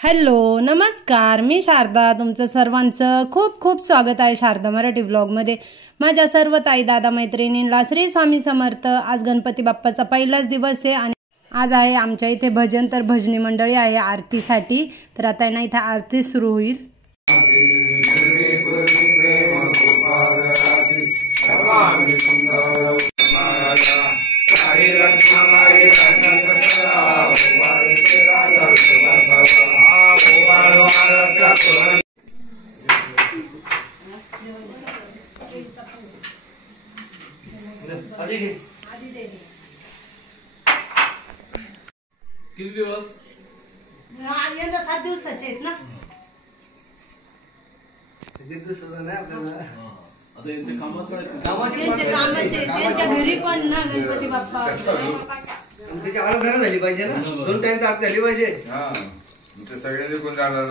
Hello नमस्कार, मी शारदा. तुमचं सर्वांचं खूप खूप स्वागत आहे शारदा मराठी व्लॉगमध्ये. माझ्या सर्व ताई दादा मैत्रिणींना श्री स्वामी समर्थ. आज गणपती बाप्पाचा पहिलाच दिवस आहे आणि आज आहे आमच्या इथे भजन. तर भजनी मंडळी आहे आरतीसाठी. तर आता ना इथे आरती सुरू होईल. किती दिवस? यंदा 7 दिवसाचे आहेत ना. त्यांच्या घरी पण ना गणपती बाप्पा त्याची आराधना झाली पाहिजे ना. 2 टाइम तर आरती झाली पाहिजे. सगळ्यांनी कोण जाणार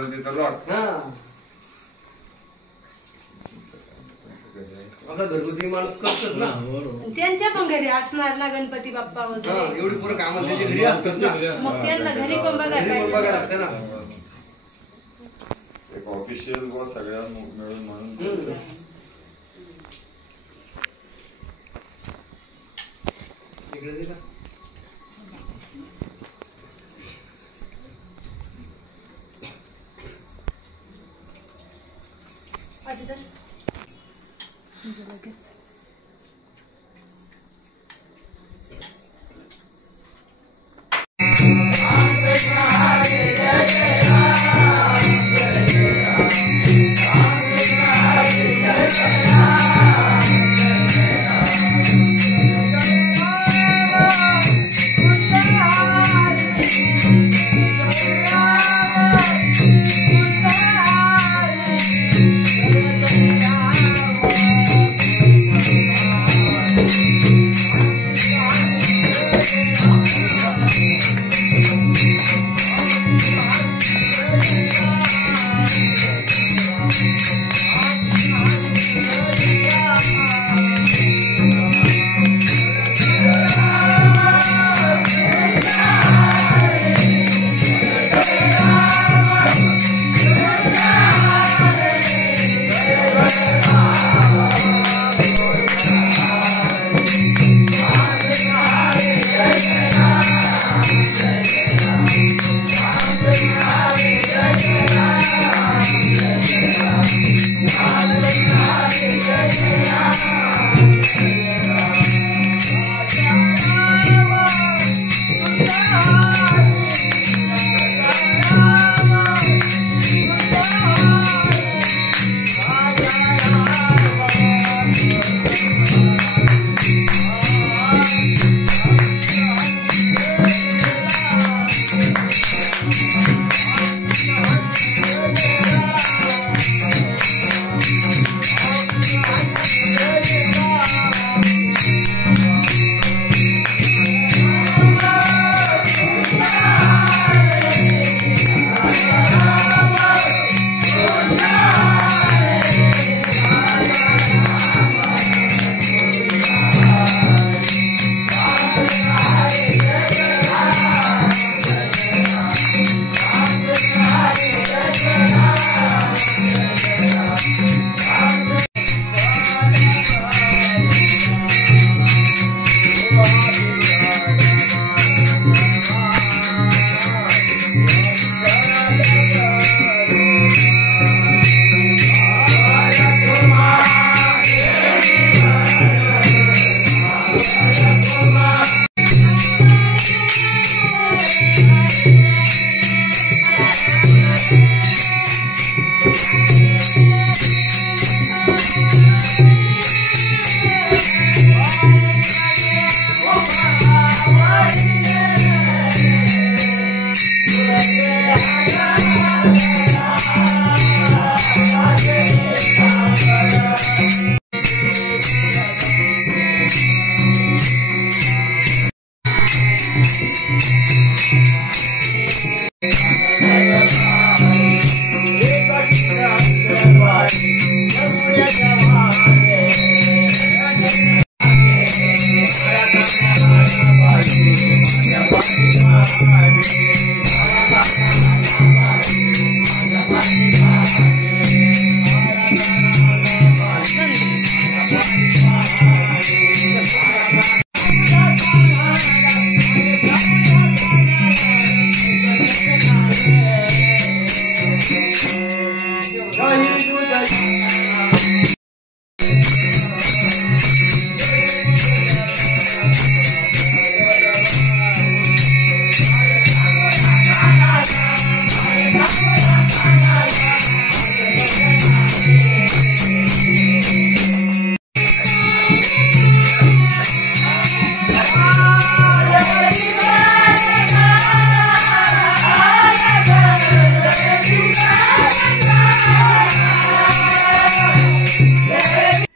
आपला घरगुती माणूस करतोच ना. त्यांच्या पण घरी असणार ना गणपती बाप्पा वगैरे. एवढी पूर्ण कामाला त्यांच्या घरी असतात ना. मग त्यांना घरी पण बघायला लागतं ना. एक ऑफिशियल बॉस सगळ्या मिळून म्हणून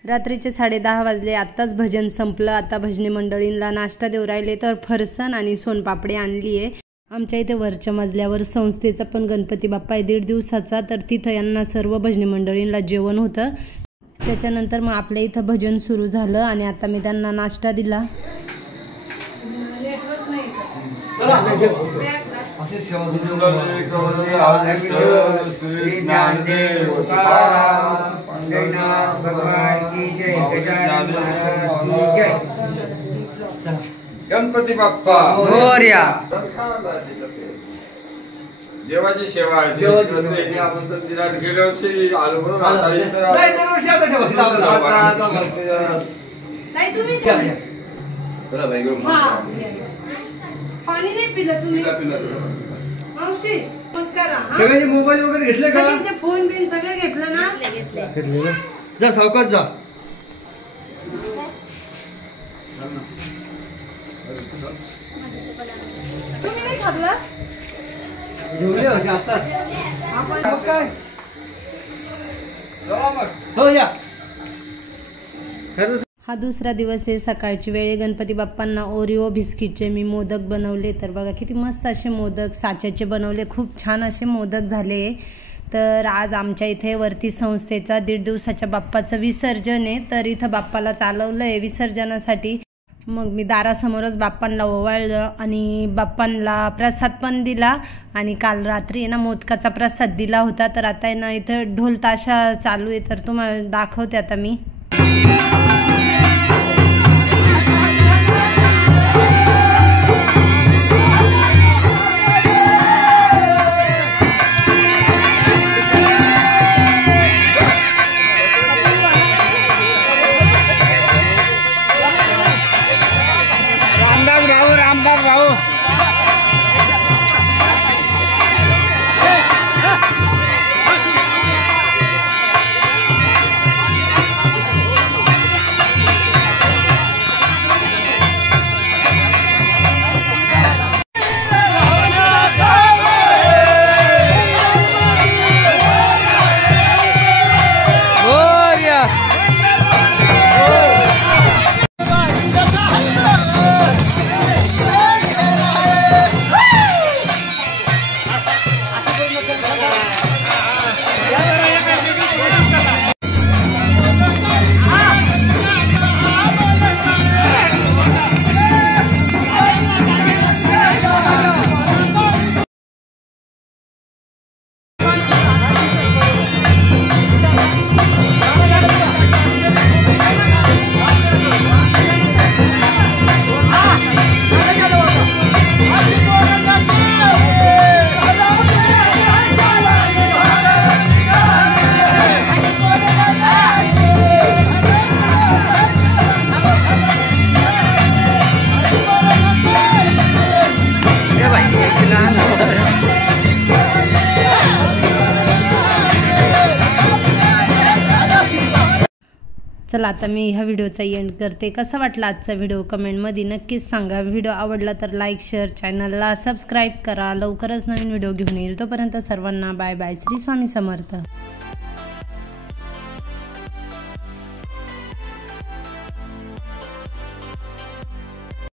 रात्रीचे 10:30 वाजले. आत्ताच भजन संपलं. आता भजनी मंडळींना नाश्ता देऊ राहिले. तर फरसन आणि सोनपापडी आणली आहे. आमच्या इथे वरच्या मजल्यावर संस्थेचा पण गणपती बाप्पा आहे 1.5 दिवसाचा. तर तिथं यांना सर्व भजनी मंडळींना जेवण होतं. त्याच्यानंतर मग आपल्या इथं भजन सुरू झालं आणि आता मी त्यांना नाश्ता दिला. गणपती बाप्पा मोरया. देवाची सेवा आहे. आपण गेल्या वर्षी आलो बरोबर. पाणी नाही पिलं तुम्ही? सगळ्यांचे मोबाईल वगैरे घेतले का? फोन बिन सगळं घेतलं ना? घेतले. जा सावकाश जा. तुम्ही नाही खाल्लं? जेवले होते आता. काय हो या. हा दुसरा दिवस आहे. सकाळची वेळे गणपती बाप्पांना ओरिओ बिस्किटचे मी मोदक बनवले. तर बघा किती मस्त असे मोदक साच्याचे बनवले. खूप छान असे मोदक झाले. तर आज आमच्या इथे वरती संस्थेचा 1.5 दिवसाच्या बाप्पाचं विसर्जन आहे. तर इथं बाप्पाला चालवलं आहे विसर्जनासाठी. मग मी दारासमोरच बाप्पांना ओवाळलं आणि बाप्पांना प्रसाद पण दिला. आणि काल रात्री ना मोदकाचा प्रसाद दिला होता. तर आता आहे ना इथं ढोल ताशा चालू आहे. तर तुम्हाला दाखवते आता मी. रामदास भाऊ चला आता मी ह्या व्हिडिओचा एंड करते. कसा वाटला आजचा व्हिडिओ कमेंटमध्ये नक्कीच सांगा. व्हिडिओ आवडला तर लाईक शेअर चॅनलला सबस्क्राईब करा. लवकरच नवीन व्हिडिओ घेऊन येईल. तोपर्यंत सर्वांना बाय बाय. श्री स्वामी समर्थ.